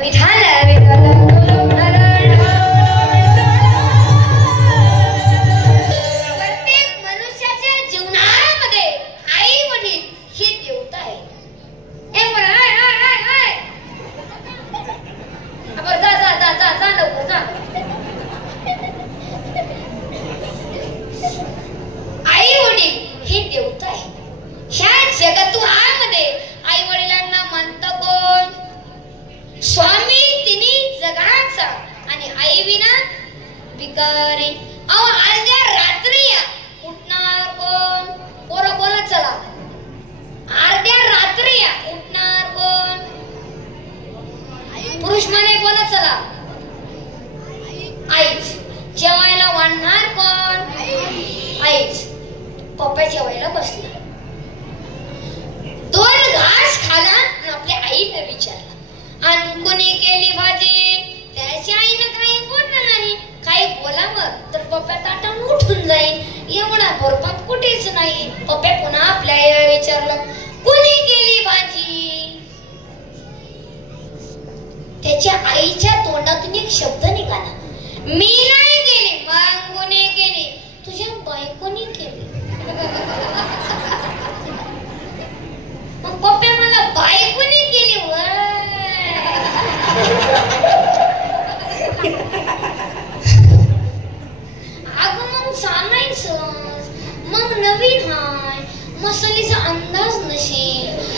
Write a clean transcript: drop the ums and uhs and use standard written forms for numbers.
विठाल विठाल प्रत्येक मनुष्याच्या जीवनामध्ये आई वडील ही देवता आहे. ए बरं आय आय आय आय बरं जा जा जा जा जा लवकर जा. आई वडील ही देवता आहे. ह्या जगतुहामध्ये आई वडिलांना म्हणतं कोण? स्वामी तिन्ही जगाचा आणि आई विना भिकारी. अहो अर्ध्या रात्री उठणार कोण? पोरं बोला चला. अर्ध्या रात्री उठणार कोण? पुरुष म्हणे बोला चला. आईच. जेवायला वाढणार कोण? आईच. पप्पा जेवायला बसला. 2 घास खाला आणि आपल्या आईला विचारला आणि कोणी केली भाजी? त्याच्या आईनं काही बोललं नाही. काही बोलावं तर पप्पा ताटावून उठून जाईल. एवढा बरोबर कुठेच नाही. पप्पा पुन्हा आपल्या आईला विचारलं कोणी केली भाजी? त्याच्या आईच्या तोंडातून एक शब्द निघाला, मी नाही केली. मग कोणी केली? तुझ्या बायकोनी केली. मग पप्पा मला बायकोनी केली. अगं मग सांगायचं. मग नवीन हाय मसालीचा अंदाज नसेल